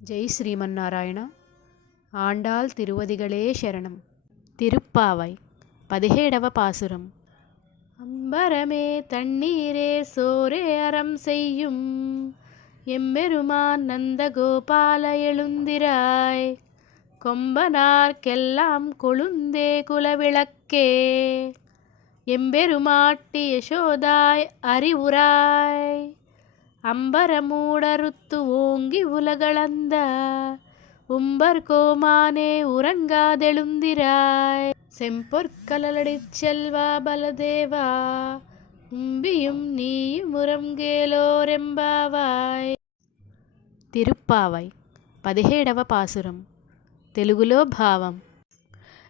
జై శ్రీమన్నారాయణ. ఆండాల్ తిరువదిగళే శరణం. తిరుప్పావై 17వ పాసురం. அம்பரமே தண்ணீரே சோரே அறம் செய்யும் எம்பெருமான் நந்தகோபால எழுந்திராய் கொம்பனார்க்கெல்லாம் கொழுந்தே குலவிளக்கே எம்பெருமாட்டி யசோதாய் அறிவுராய் அம்பரமூடருத்து ஓங்கி உலகளந்த உம்பர் கோமானே உறங்காதெழுந்திராய் செம்பொற்கலடிச் செல்வா பலதேவா உம்பியும் நீயும் ఉరంగేలోరెంబావాయ్. తిరుప్పావై 17వ పాసురం. తెలుగులో భావం.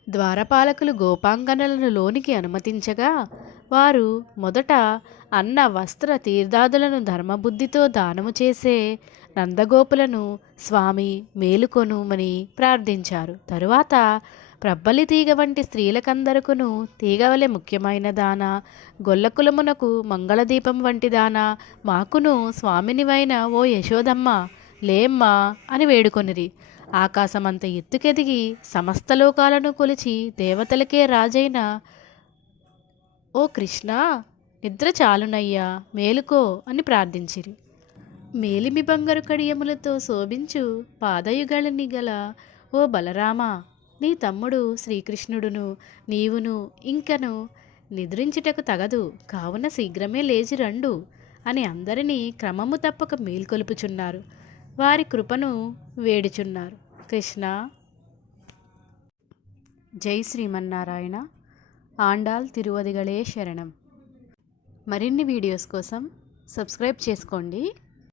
ద్వారపాలకులు గోపాంగనలను లోనికి అనుమతించగా వారు మొదట అన్న వస్త్ర తీర్థాదులను ధర్మబుద్ధితో దానము చేసే నందగోపులను స్వామి మేలుకొనుమని ప్రార్థించారు. తరువాత ప్రబ్బలి తీగ వంటి స్త్రీలకందరకును తీగవలె ముఖ్యమైన దాన, గొల్లకులమునకు మంగళదీపం వంటి దాన, మాకును స్వామినివైన ఓ యశోదమ్మ లేమ్మా అని వేడుకొనిరి. ఆకాశమంత ఎత్తుకెదిగి సమస్త లోకాలను కొలిచి దేవతలకే రాజైన ఓ కృష్ణ నిద్ర చాలునయ్యా మేలుకో అని ప్రార్థించిరి. మేలిమి బంగారు కడియములతో శోభించు పాదయుగళని గల ఓ బలరామ, నీ తమ్ముడు శ్రీకృష్ణుడును నీవును ఇంకను నిద్రించుటకు తగదు, కావున శీఘ్రమే లేచి రండు అని అందరినీ క్రమము తప్పక మేల్కొలుపుచున్నారు. వారి కృపను వేడుచున్నారు. కృష్ణ. జై శ్రీమన్నారాయణ. ఆండాల్ తిరువదిగళే శరణం. మరిన్ని వీడియోస్ కోసం సబ్స్క్రైబ్ చేసుకోండి.